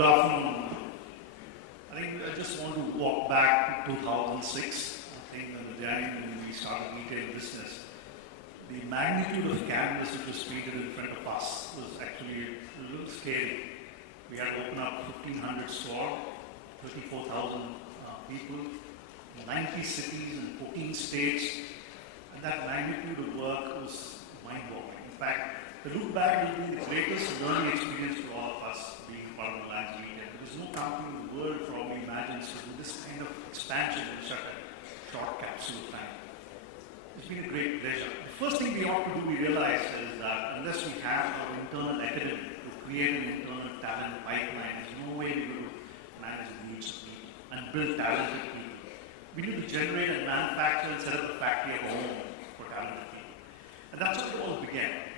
Good afternoon. I think I just want to walk back to 2006. I think on the day when we started retail business, the magnitude of canvas which was painted in front of us was actually a little scary. We had to open up 1,500 stores, 34,000 people, 90 cities and 14 states, and that magnitude of work was mind-boggling. In fact, the look back will be the greatest learning experience for all of us being part of Reliance Retail. There is no company in the world probably imagines to do this kind of expansion in such a short capsule time. It's been a great pleasure. The first thing we ought to do, we realize, is that unless we have our internal academy to create an internal talent pipeline, there's no way we're going to manage the needs of people and build talented people. We need to generate and manufacture and set up a factory at home for talented people. And that's how it all began.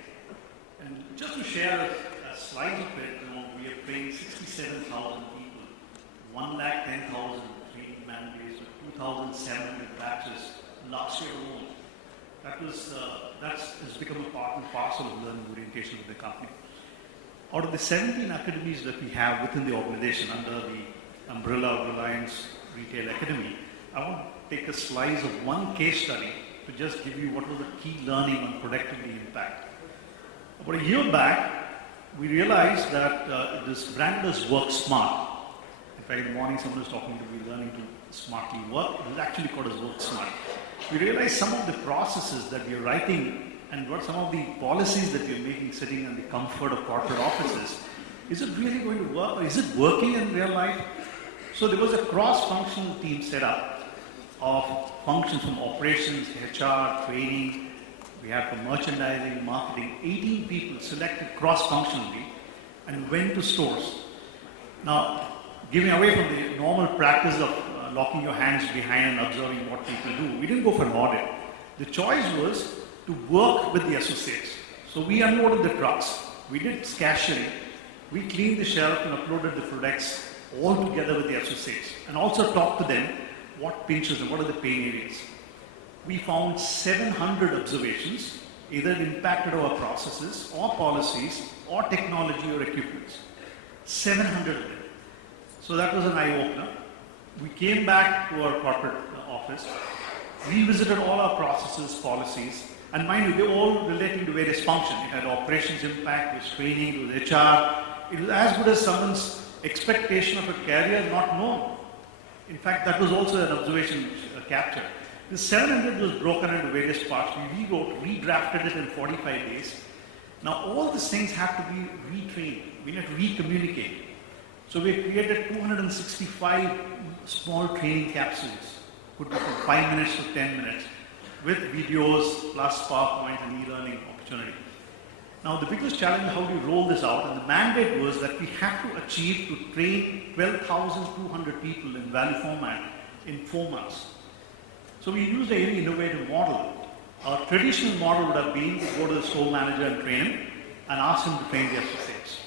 And just to share a slide of it, we have trained 67,000 people, 110,000 training man-days, 2,700 batches last year alone. That has become a part and parcel of learning orientation of the company. Out of the 17 academies that we have within the organization under the umbrella of Reliance Retail Academy, I want to take a slice of one case study to just give you what was the key learning on productivity impact. About a year back, we realized that this brand is WorkSmart. In fact, in the morning, someone was talking to me, learning to smartly work. It was actually called as WorkSmart. We realized some of the processes that we are writing and what some of the policies that we are making sitting in the comfort of corporate offices, is it really going to work or is it working in real life? So there was a cross-functional team set up of functions from operations, HR, training. We had for merchandising, marketing, 18 people selected cross-functionally and went to stores. Now, giving away from the normal practice of locking your hands behind and observing what people do, we didn't go for an audit. The choice was to work with the associates. So we unloaded the trucks, we did cashiering, we cleaned the shelf and uploaded the products all together with the associates and also talked to them what pinches and what are the pain areas. We found 700 observations, either it impacted our processes or policies or technology or equipment. 700 of them. So that was an eye-opener. We came back to our corporate office, revisited all our processes, policies, and mind you, they're all relating to various functions. It had operations impact, it was training, it was HR. It was as good as someone's expectation of a career not known. In fact, that was also an observation captured. The 700 was broken into various parts. We rewrote, redrafted it in 45 days. Now all these things have to be retrained. We need to re-communicate. So we created 265 small training capsules, could be from 5 minutes to 10 minutes, with videos plus PowerPoint and e-learning opportunity. Now the biggest challenge, how do you roll this out? And the mandate was that we have to achieve to train 12,200 people in value format in 4 months. So we used a very innovative model. Our traditional model would have been to go to the store manager and train him and ask him to train the associates.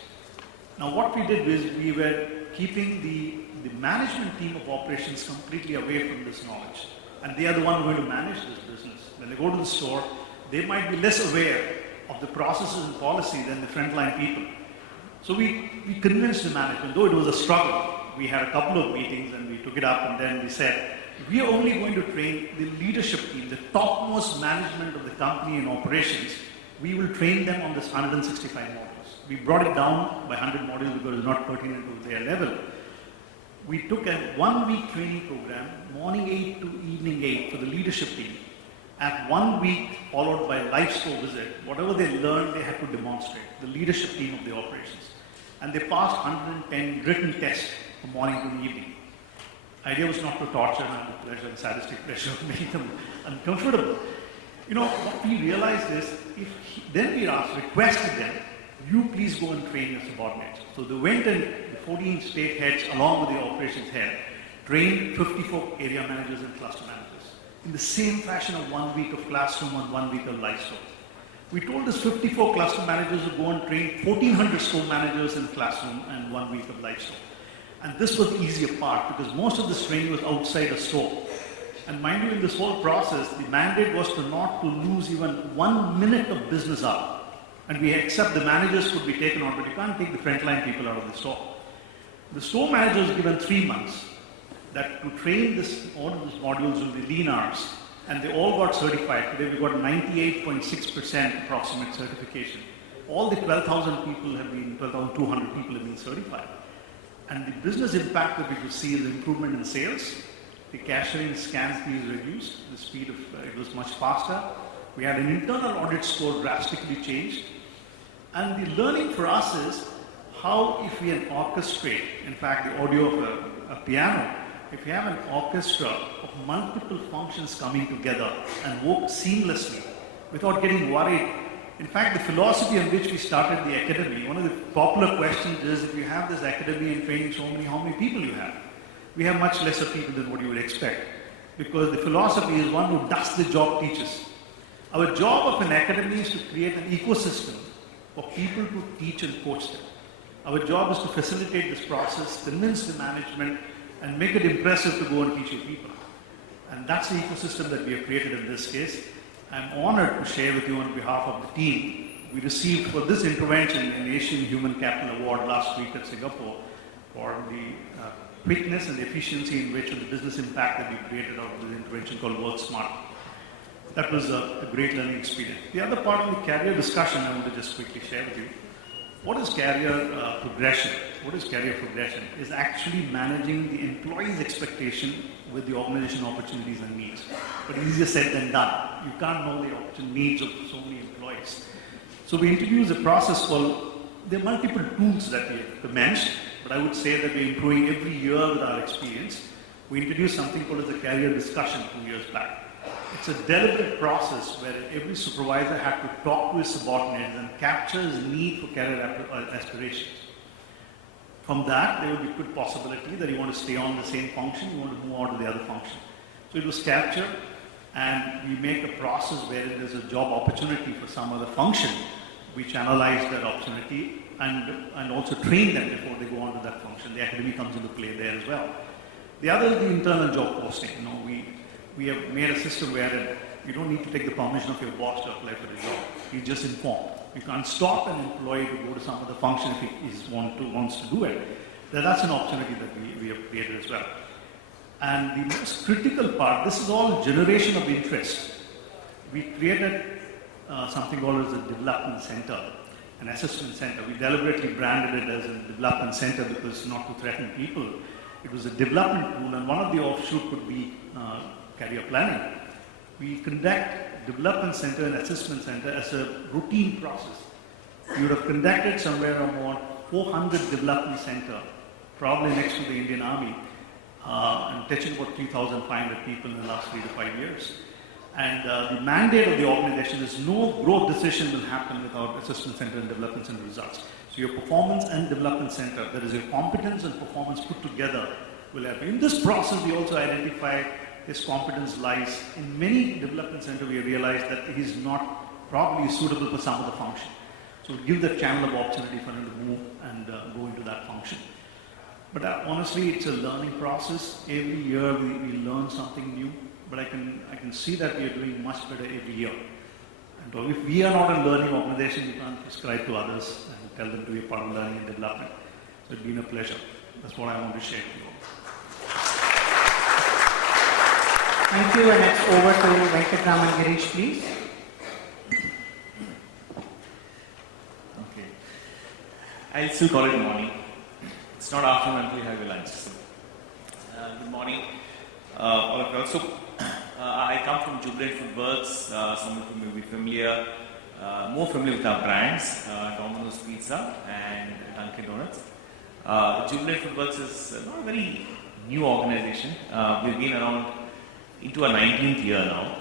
Now what we did was we were keeping the management team of operations completely away from this knowledge. And they are the one going to manage this business. When they go to the store, they might be less aware of the processes and policy than the frontline people. So we convinced the management, though it was a struggle, we had a couple of meetings and we took it up and then we said, we are only going to train the leadership team, the topmost management of the company in operations. We will train them on this 165 modules. We brought it down by 100 modules because it's not pertinent to their level. We took a 1-week training program, morning 8 to evening 8 for the leadership team. At 1 week followed by a live store visit, whatever they learned, they had to demonstrate, the leadership team of the operations. And they passed 110 written tests from morning to evening. Idea was not to torture and the pleasure and sadistic pleasure of making them uncomfortable. You know, what we realized is, then we requested them, you please go and train your subordinates. So they went and the 14 state heads, along with the operations head, trained 54 area managers and cluster managers in the same fashion of 1 week of classroom and 1 week of live store. We told this 54 cluster managers to go and train 1,400 store managers in classroom and 1 week of live store. And this was the easier part because most of this training was outside a store. And mind you, in this whole process, the mandate was not to lose even 1 minute of business hour. And we accept the managers could be taken on, but you can't take the frontline people out of the store. The store manager was given 3 months that to train all of these modules will be lean hours, and they all got certified. Today we got 98.6% approximate certification. All the 12,200 people have been certified. And the business impact that we could see is improvement in sales. The cashiering scan fees reduced, the speed of it was much faster. We had an internal audit score drastically changed. And the learning for us is how if we orchestrate, in fact the audio of a piano, if you have an orchestra of multiple functions coming together and work seamlessly without getting worried. In fact, the philosophy on which we started the academy, one of the popular questions is if you have this academy and training how many people you have? We have much lesser people than what you would expect, because the philosophy is one who does the job teaches. Our job of an academy is to create an ecosystem for people to teach and coach them. Our job is to facilitate this process, convince the management, and make it impressive to go and teach your people. And that's the ecosystem that we have created in this case. I'm honored to share with you on behalf of the team. We received for this intervention an Asian Human Capital Award last week at Singapore for the quickness and efficiency in which the business impact that we created out of this intervention called WorkSmart. That was a great learning experience. The other part of the career discussion I want to just quickly share with you. What is career progression? What is career progression? Is actually managing the employee's expectation with the organization opportunities and needs. But easier said than done. You can't know the needs of so many employees. So we introduced a process called, there are multiple tools that we have commenced, but I would say that we're improving every year with our experience. We introduced something called as a career discussion 2 years back. It's a deliberate process where every supervisor had to talk to his subordinates and capture his need for career aspirations. From that, there would be good possibility that you want to stay on the same function, you want to move on to the other function. So it was captured, and we make a process where there's a job opportunity for some other function, which analyze that opportunity and also train them before they go on to that function. The academy comes into play there as well. The other is the internal job posting. We have made a system where you don't need to take the permission of your boss to apply for the job. You just inform. You can't stop an employee to go to some other function if he wants to do it. That's an opportunity that we have created as well. And the most critical part, this is all generation of interest. We created something called as a development center, an assessment center. We deliberately branded it as a development center because not to threaten people. It was a development tool, and one of the offshoot could be career planning. We conduct development center and assessment center as a routine process. We would have conducted somewhere around 400 development center, probably next to the Indian Army, and touching about 3,500 people in the last 3 to 5 years. And the mandate of the organization is no growth decision will happen without assessment center and development center results. So your performance and development center, that is your competence and performance put together, will happen. In this process, we also identify his competence lies in many development centers. We realize that he's not probably suitable for some of the function. So we give the channel of opportunity for him to move and go into that function. But honestly, it's a learning process. Every year we learn something new. But I can see that we are doing much better every year. And if we are not a learning organization, we can't prescribe to others and tell them to be part of learning and development. So it's been a pleasure. That's what I want to share with you all. Thank you, and next over to Venkatraman Girish, please. Okay. I'll still call it morning. It's not afternoon until you have your lunch. So, good morning, all of you. So, I come from Jubilant Foodworks. Some of you may be familiar, more familiar with our brands, Domino's Pizza and Dunkin' Donuts. Jubilant Foodworks is not a very new organization. We've been around into our 19th year now,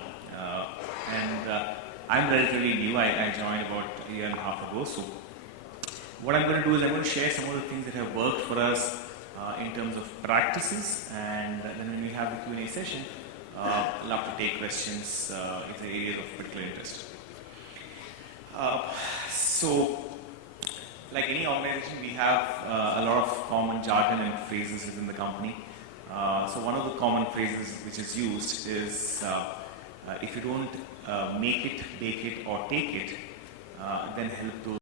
and I'm relatively new. I joined about a year and a half ago. So what I'm going to do is I'm going to share some of the things that have worked for us in terms of practices, and then when we have the Q&A session, I'd love to take questions if there are areas of particular interest. So like any organization, we have a lot of common jargon and phrases within the company. So one of the common phrases which is used is if you don't make it, bake it, or take it, then help those